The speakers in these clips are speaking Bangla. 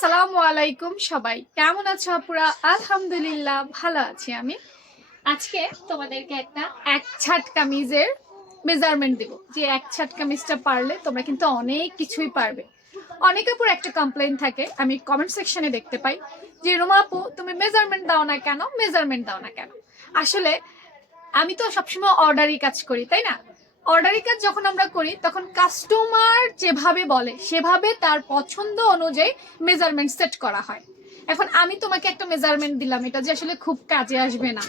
আসসালামু আলাইকুম সবাই, কেমন আছো আপুরা? আলহামদুলিল্লাহ ভালো আছি আমি। আজকে তোমাদেরকে একটা এক ছাট কামিজের মেজারমেন্ট দিব, যে এক ছাট কামিজটা পারলে তোমরা কিন্তু অনেক কিছুই পারবে। অনেক আপুর একটা কমপ্লেইন থাকে, আমি কমেন্ট সেকশনে দেখতে পাই যে রুমা আপু তুমি মেজারমেন্ট দাও না কেন, মেজারমেন্ট দাও না কেন। আসলে আমি তো সবসময় অর্ডারই কাজ করি, তাই না? অর্ডারি কাজ যখন আমরা করি তখন কাস্টমার যেভাবে বলে সেভাবে তার পছন্দ অনুযায়ী মেজারমেন্ট সেট করা হয়। এখন আমি তোমাকে একটা মেজারমেন্ট দিলাম, এটা যে আসলে খুব কাজে আসবে না,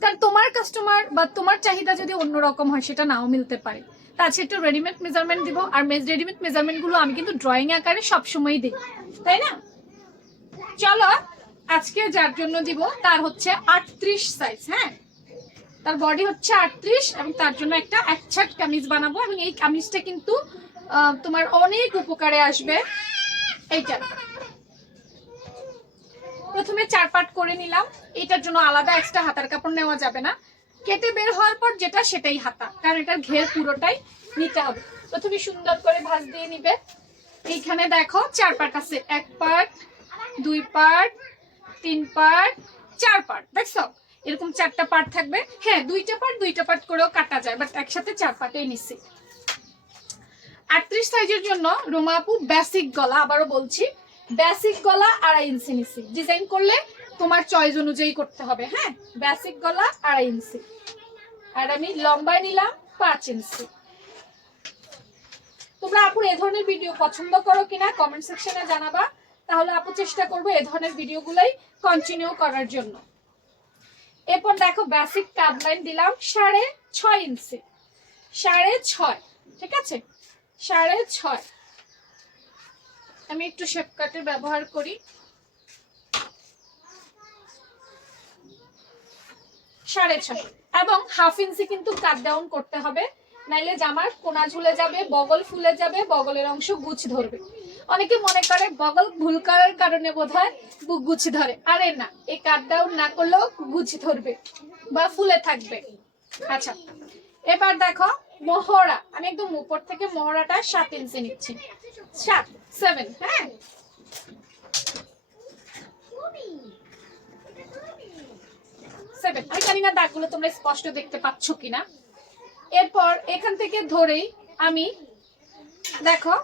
কারণ তোমার কাস্টমার বা তোমার চাহিদা যদি অন্যরকম হয় সেটা নাও মিলতে পারে। তাছাড়া একটু রেডিমেড মেজারমেন্ট দিব, আর রেডিমেড মেজারমেন্ট গুলো আমি কিন্তু ড্রয়িং আকারে সবসময় দিই, তাই না? চলো আজকে যার জন্য দিব তার হচ্ছে 38 সাইজ। হ্যাঁ, তার বডি হচ্ছে 38 এবং তার জন্য একটা এক ছাট কামিজ বানাবো, এবং এই কামিজটা কিন্তু তোমার অনেক উপকারে আসবে। এইটা প্রথমে 4 পার্ট করে নিলাম, এটার জন্য আলাদা এক্সট্রা হাতার কাপড় নেওয়া যাবে না। কেটে বের হওয়ার পর যেটা সেটাই হাতা, কারণ এটার ঘের পুরোটাই নিতে হবে। প্রথমে সুন্দর করে ভাঁজ দিয়ে নিবে। এইখানে দেখো 4 পার্ট আছে, 1 পার্ট, 2 পার্ট, 3 পার্ট, 4 পার্ট। দেখছো এরকম 4টা পার্ট থাকবে। হ্যাঁ, 2টা পার্ট করেও কাটা যায়, বাট একসাথে 4 পার্টেই নিচ্ছি। 38 সাইজের জন্য রুমা আপু বেসিক গলা, আবারও বলছি বেসিক গলা 2.5 ইঞ্চি নিচ্ছি। ডিজাইন করলে তোমার চয়েস অনুযায়ী করতে হবে। হ্যাঁ, বেসিক গলা 2.5 ইঞ্চি, আর আমি লম্বায় নিলাম 5 ইঞ্চি। তোমরা আপুর এই ধরনের ভিডিও পছন্দ করো কিনা কমেন্ট সেকশনে জানাবা, তাহলে আপু চেষ্টা করবো এই ধরনের ভিডিওগুলোই কন্টিনিউ করার জন্য। এরপর দেখো বেসিক কাট লাইন দিলাম 6.5 ইঞ্চি, 6.5। ঠিক আছে, 6.5। আমি একটু শেপ কাটের ব্যবহার করি। 6.5 এবং হাফ ইঞ্চি কিন্তু কাট ডাউন করতে হবে, নাইলে জামার কোনা ঝুলে যাবে, বগল ফুলে যাবে, বগলের অংশ গুছ ধরবে। অনেকে মনে করে বগল ভুল করার কারণে বোধহয় বুক গুছ ধরে, আরে না, এই কাট ডাউন না করলেও গুছ ধরবে বা ফুলে থাকবে। আচ্ছা, এবার দেখো মহড়া, আমি একদম উপর থেকে মহড়াটা 7 ইঞ্চি নিচ্ছি, 7 হ্যাঁ। আমি জানি না দাগগুলো তোমরা স্পষ্ট দেখতে পাচ্ছ কিনা। এরপর এখান থেকে ধরেই আমি দেখো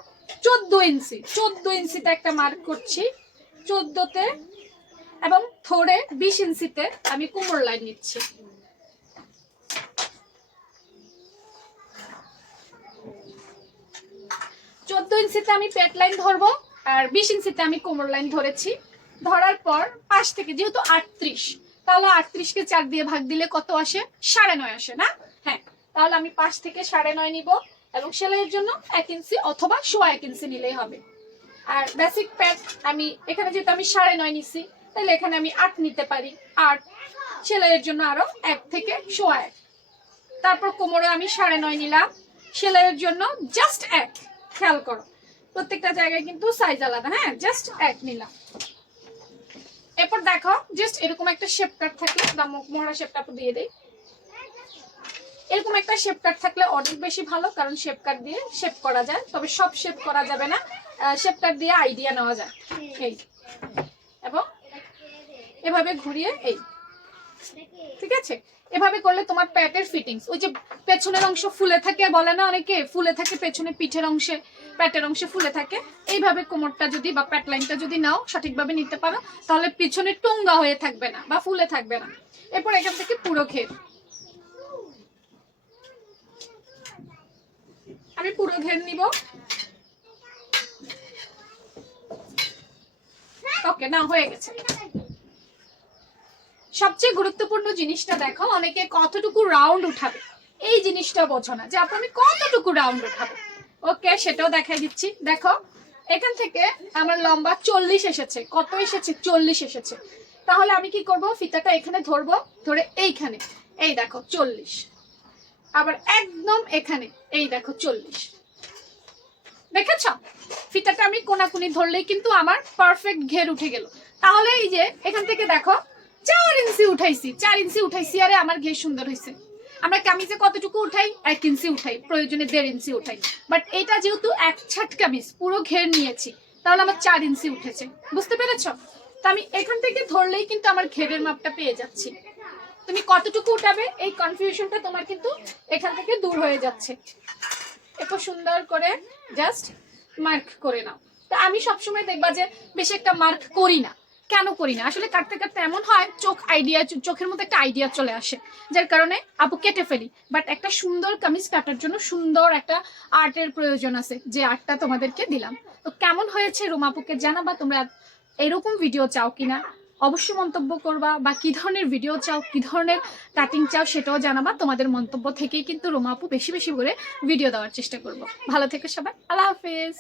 14 ইঞ্চিতে একটা মার্ক করছি, 14তে, এবং থোড়ে 20 ইঞ্চিতে আমি কোমর লাইন নিচ্ছি। 14 ইঞ্চিতে আমি পেট লাইন ধরবো, আর 20 ইঞ্চিতে আমি কোমর লাইন ধরেছি। ধরার পর পাশ থেকে যেহেতু 38, তাহলে 38কে 4 দিয়ে ভাগ দিলে কত আসে? 9.5 আসে না? হ্যাঁ, তাহলে আমি পাশ থেকে 9.5 নিব, এবং সেলাইয়ের জন্য 1 ইঞ্চি অথবা 1.25 ইঞ্চি নিলেই হবে। আর বেসিক প্যাড আমি এখানে যেহেতু আমি 9.5 নিচ্ছি, তাহলে এখানে আমি 8 নিতে পারি, 8। সেলাইয়ের জন্য আরো 1 থেকে 1.25। তারপর কোমরে আমি 9.5 নিলাম, সেলাইয়ের জন্য জাস্ট 1। খেয়াল করো প্রত্যেকটা জায়গায় কিন্তু সাইজ আলাদা। হ্যাঁ, জাস্ট 1 নিলাম। এরপর দেখো জাস্ট এরকম একটা শেপ কাট থাকলে, মোহরা শেপটা দিয়ে দেই। এরকম একটা শেপ কাট থাকলে অনেক বেশি ভালো, কারণ শেপ কাট দিয়ে শেপ করা যায়, তবে সব শেপ করা যাবে না, শেপ কাট দিয়ে আইডিয়া নেওয়া যায়। এই এবং এভাবে ঘুরিয়ে এই, ঠিক আছে, এভাবে করলে তোমার প্যাটের ফিটিংস, ওই যে পেছনের অংশ ফুলে থাকে বলে না অনেকে, ফুলে থাকে পেছনে, পিঠের অংশে, প্যাটের অংশে ফুলে থাকে। এইভাবে কোমরটা যদি বা প্যাট লাইনটা যদি নাও সঠিকভাবে নিতে পারো, তাহলে পিছনে টুঙ্গা হয়ে থাকবে না বা ফুলে থাকবে না। এরপর এখান থেকে পুরো ঘের আমি পুরো ঘের নিব। ওকে, না হয়ে গেছে। সবচেয়ে গুরুত্বপূর্ণ জিনিসটা দেখো, অনেকে কতটুকু রাউন্ড উঠাবে এই জিনিসটা বোঝো না, যে আমি কতটুকু রাউন্ড উঠাবো। ওকে, সেটাও দেখাই দিচ্ছি। দেখো এখান থেকে আমার লম্বা 40 এসেছে, কত এসেছে? 40 এসেছে। তাহলে আমি কি করব, ফিতাটা এখানে ধরবো, ধরে এইখানে এই দেখো 40, আবার একদম এখানে এই দেখো 40। দেখেছ, ফিতাটা আমি কোনাকুনি ধরলেই কিন্তু আমার পারফেক্ট ঘের উঠে গেল। তাহলে এই যে এখান থেকে দেখো 4 ইঞ্চি উঠাইছি, 4 ইঞ্চি উঠাইছি, আরে আমার ঘের সুন্দর হয়েছে। আমরা কামিজে কতটুকু উঠাই? 1 ইঞ্চি উঠাই, প্রয়োজনে 1.5 ইঞ্চি উঠাই, বাট এটা যেহেতু এক ছাট কামিজ পুরো ঘের নিয়েছি, তাহলে আমার 4 ইঞ্চি উঠেছে, বুঝতে পেরেছো? তো আমি এখান থেকে ধরলেই কিন্তু আমার ঘেরের মাপটা পেয়ে যাচ্ছি। তুমি কতটুকু উঠাবে এই কনফিউশনটা তোমার কিন্তু এখান থেকে দূর হয়ে যাচ্ছে। একটু সুন্দর করে জাস্ট মার্ক করে নাও। তো আমি সবসময় দেখবা যে বেশি একটা মার্ক করি না। কেন করি না? আসলে কাটতে কাটতে এমন হয় চোখের মধ্যে একটা আইডিয়া চলে আসে, যার কারণে আপু কেটে ফেলি। বাট একটা সুন্দর কামিজ কাটার জন্য সুন্দর একটা আর্টের প্রয়োজন আছে, যে আর্টটা তোমাদেরকে দিলাম। তো কেমন হয়েছে রুমা আপুকে জানাবা। তোমরা এরকম ভিডিও চাও কিনা অবশ্যই মন্তব্য করবা, বা কি ধরনের ভিডিও চাও, কি ধরনের কাটিং চাও সেটাও জানাবা। তোমাদের মন্তব্য থেকেই কিন্তু রুমা আপু বেশি বেশি করে ভিডিও দেওয়ার চেষ্টা করব। ভালো থেকো সবাই, আল্লাহ হাফেজ।